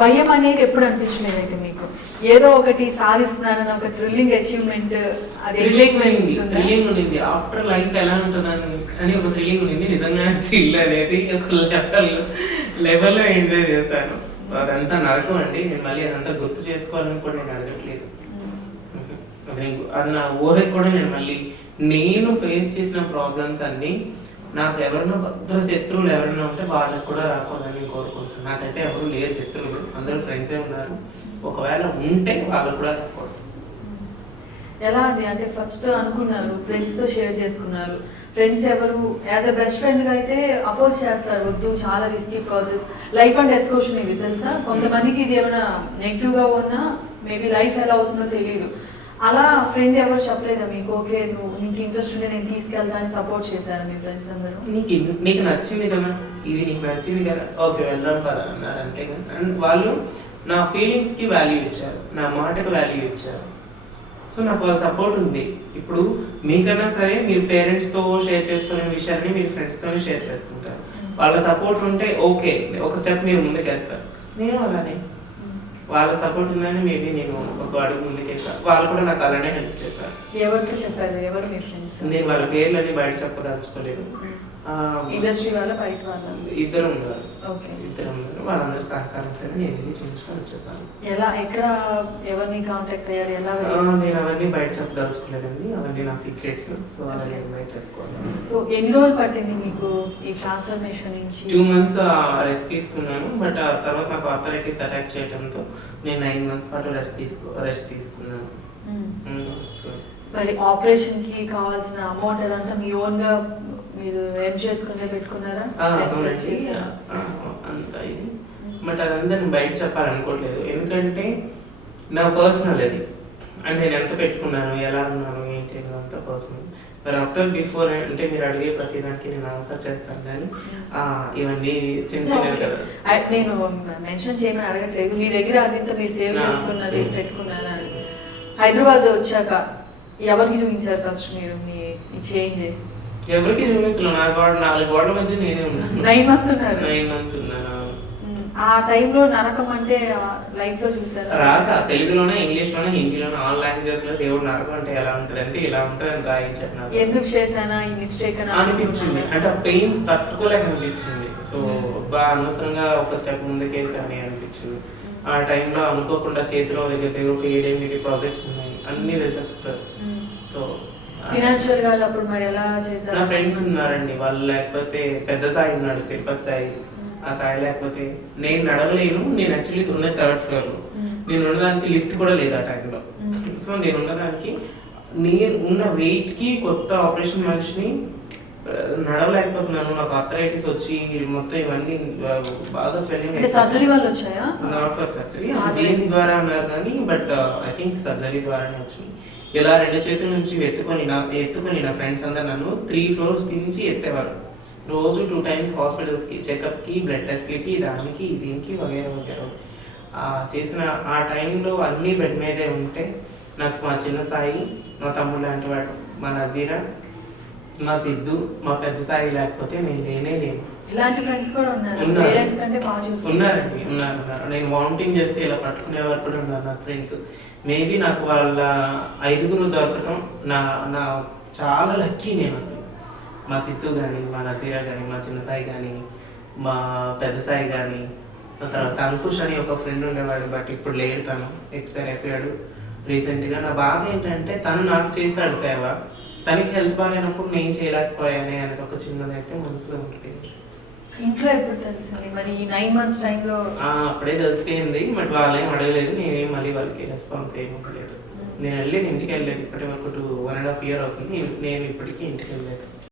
భయం అనేది ఎప్పుడు అనిపించలేదు అయితే మీకు. ఏదో ఒకటి సాధిస్తున్నానని ఒక థ్రిల్లింగ్ అచీవ్మెంట్ అది థ్రిల్లింగ్ ఉంది ఆఫ్టర్ లైఫ్ ఎలా ఉంటుందని అని ఒక థ్రిల్లింగ్ ఉంది నిజంగా థ్రిల్ అనేది ఒక లెవెల్ లెవెల్లో ఎంజాయ్ చేశాను. సో అదంతా నరకం అండి. నేను మళ్ళీ అదంతా గుర్తు చేసుకోవాలని కూడా నేను అడగట్లేదు. అదే నా ఊహకి కూడా నేను మళ్ళీ నేను ఫేస్ చేసిన ప్రాబ్లమ్స్ అన్ని నాకు ఎవరైనా భద్ర శత్రువులు ఎవరైనా ఉంటే వాళ్ళకి కూడా రాకూడదని నేను కోరుకుంటున్నాను. నాకైతే ఎవరు లేరు శత్రువులు అందరూ ఫ్రెండ్సే ఉన్నారు. ఒకవేళ ఉంటే వాళ్ళకు కూడా రాకూడదు. ఎలా అండి? అంటే ఫస్ట్ అనుకున్నారు ఫ్రెండ్స్తో షేర్ చేసుకున్నారు. ఫ్రెండ్స్ ఎవరు? యాజ్ అ బెస్ట్ ఫ్రెండ్గా అయితే అపోజ్ చేస్తారు వద్దు చాలా risky process life and death question ఇది తెలుసా? కొంతమందికి ఇది ఏమైనా నెగిటివ్గా ఉన్నా మేబీ లైఫ్ ఎలా అవుతుందో తెలియదు. అలా ఫ్రెండ్ ఎవరు చెప్పలేదా మీకు? ఓకే నువ్వు నీకు ఇంట్రెస్ట్ ఉంటే నేను తీసుకెళ్తాను సపోర్ట్ చేశారు మీ ఫ్రెండ్స్ అందరూ? నీకు నీకు నచ్చింది కదా ఇది నీకు నచ్చింది కదా? ఓకే వెళ్దాం కదా అన్నారు. అంతే కదా? అండ్ వాళ్ళు నా ఫీలింగ్స్కి వాల్యూ ఇచ్చారు. నా మాటకు వాల్యూ ఇచ్చారు. సో నాకు వాళ్ళ సపోర్ట్ ఉంది. ఇప్పుడు మీకన్నా సరే మీరు పేరెంట్స్తో షేర్ చేసుకునే విషయాన్ని మీరు ఫ్రెండ్స్ షేర్ చేసుకుంటారు. వాళ్ళ సపోర్ట్ ఉంటే ఓకే ఒక స్టెప్ మీరు ముందుకేస్తారు నేను అలానే. వాళ్ళ సపోర్ట్ ఉందని మేబీ నేను ఒక అడుగు ముందుకేస్తాను వాళ్ళు కూడా నాకు అలానే హెల్ప్ చేశారు. ఎవరికి చెప్పారు? ఎవరు మీ ఫ్రెండ్స్ నేను వాళ్ళ పేర్లని బయట చెప్పదలుచుకోలేదు. ఆ, ఇండస్ట్రీ వాళ్ళ బయట వాళ్ళ ఇద్దరు ఉన్నారు ఓకే. ఇద్దరు ఉన్నారు వాళ్ళందరూ సహకారంతో నేను వెళ్ళి చూసుకొని వచ్చేసాను. ఎలా ఎక్కడ ఎవరిని కాంటాక్ట్ అయ్యారు? ఎలా? నేను అవన్నీ బయట చెప్పదలుచుకోలేదండి అవన్నీ నా సీక్రెట్స్ సో అవన్నీ నేను బయట చెప్పుకోవాలి సో ఎన్ని రోజులు పట్టింది మీకు ఈ ట్రాన్స్ఫర్మేషన్ నుంచి? టూ మంత్స్ రెస్ట్ తీసుకున్నాను. బట్ ఆ తర్వాత నాకు అథారిటీస్ అటాక్ చేయడంతో నేను నైన్ మంత్స్ పాటు రెస్ట్ తీసుకో రెస్ట్ తీసుకున్నాను. సో మరి ఆపరేషన్కి కావాల్సిన అమౌంట్ అదంతా మీ ఓన్గా మీరు ఎర్న్ చేసుకునే పెట్టుకున్నారా? అవునండి. అంత ఇది. బట్ అదంతా నేను బయట చెప్పాలనుకోవట్లేదు ఎందుకంటే నా పర్సనల్ అది. అంటే నేను ఎంత పెట్టుకున్నాను ఎలా ఉన్నాను ఏంటి అంతా పర్సనల్ మరి ఆఫ్టర్ బిఫోర్ అంటే మీరు అడిగే ప్రతి దానికి నేను ఆన్సర్ చేస్తాను కానీ ఇవన్నీ చిన్న చిన్నవి కదా. నేను మెన్షన్ చేయమని అడగట్లేదు. మీ దగ్గర అదింత మీరు సేవ్ చేసుకున్నది save. పెట్టుకున్నారా? అని హైదరాబాద్ వచ్చాక ఎవరికి చూపించారు ఫస్ట్ మీరు మీ చేంజ్? ఎవరికి చూపించను నా గోడ నాలుగు గోడల మధ్య నేనే ఉన్నాను. నైన్ మంత్స్ ఉన్నారు. నైన్ మంత్స్ ఉన్నాను. ఆ టైంలో నరకం అంటే లైఫ్లో చూసారా? రాసా. తెలుగులోనే ఇంగ్లీష్లోనే హిందీలోనే ఆల్ లాంగ్వేజెస్లో దేవుడు నరకం అంటే ఎలా ఉంటుంది అంటే ఇలా ఉంటుంది అని రాయించారు నాకు ఎందుకు చేశానా? ఈ మిస్టేక్ అని అనిపించింది. అంటే ఆ పెయిన్స్ తట్టుకోలేక అనిపించింది సో బాగా అనవసరంగా ఒక స్టెప్ ముందుకేసి అని అనిపించింది. ఆ టైంలో అనుకోకుండా చేతిలో ఒక ఏడెనిమిది ప్రాజెక్ట్స్ ఉన్నాయి అన్ని రిజెక్ట్ సో ఫినాన్షియల్గా అప్పుడు మరి ఎలా చేశారు? నా ఫ్రెండ్స్ ఉన్నారండి వాళ్ళు లేకపోతే పెద్ద సాయి ఉన్నాడు తిరుపతి సాయి. ఆ సాయి లేకపోతే నేను నడవలేను నేను యాక్చువల్లీ ఉన్న థర్డ్ ఫ్లోర్. నేను ఉన్నదానికి లిఫ్ట్ కూడా లేదు ఆ టైంలో. సో నేను ఉన్నదానికి నేను ఉన్న వెయిట్కి కొత్త ఆపరేషన్ మనిషిని నడవలేకపోతున్నాను. నాకు అథరైటిస్ వచ్చి మొత్తం ఇవన్నీ బాగా స్వెల్లింగ్ అంటే సర్జరీ వాళ్ళు వచ్చాయా? Not for surgery genes. ద్వారా అన్నారు కానీ బట్ ఐ థింక్ సర్జరీ ద్వారానే వచ్చింది. ఇలా రెండు చేతుల నుంచి ఎత్తుకొని నా ఎత్తుకొని నా ఫ్రెండ్స్ అందరు నన్ను త్రీ ఫ్లోర్స్ దించి ఎత్తేవారు. రోజు టూ టైమ్స్ హాస్పిటల్స్కి చెకప్కి బ్లడ్ టెస్ట్లకి దానికి దీనికి వగేరా వగేరా. ఆ, చేసిన ఆ టైంలో అన్ని బెడ్ మీదే ఉంటే నాకు మా చిన్న సాయి మా తమ్ముడు లాంటి వాడు మా నజీరా మా సిద్ధు మా పెద్ద సాయి లేకపోతే నేను లేనే. లేను ఇలాంటి ఫ్రెండ్స్ కూడా ఉన్నారు. పేరెంట్స్ కంటే బాగా ఉన్నారండి ఉన్నారు ఉన్నారు. నేను వామిటింగ్ చేస్తే ఇలా పట్టుకునేవారు కూడా ఉన్నారు నా ఫ్రెండ్స్ మేబీ నాకు వాళ్ళ ఐదుగురు దొరకటం నా నా చాలా లక్కీ నేను అసలు. మా సిద్ధు కానీ మా నసీరా కానీ మా చిన్న సాయి కానీ మా పెద్ద సాయి కానీ తర్వాత అంకుష్ అని ఒక ఫ్రెండ్ ఉండేవాడు బట్ ఇప్పుడు లేడు తను. ఎక్స్పైర్ అయిపోయాడు. రీసెంట్గా నా బాధ ఏంటంటే తను నాకు చేశాడు సేవ. తనకి హెల్త్ బాగాలేనప్పుడు నేను చేయలేకపోయానే అనేది ఒక చిన్నదైతే మనసులో ఉంటుంది. ఇంట్లో ఎప్పుడు తెలిసింది మరి ఈ నైన్ మంత్స్ టైంలో అప్పుడే తెలిసిపోయింది బట్ వాళ్ళేం అడగలేదు నేనేం మళ్ళీ వాళ్ళకి రెస్పాన్స్ ఏం ఇవ్వలేదు నేను వెళ్ళేది ఇంటికి వెళ్ళలేదు ఇప్పటి వరకు two one and half year అవుతుంది నేను ఇప్పటికీ ఇంటికి వెళ్ళలేదు.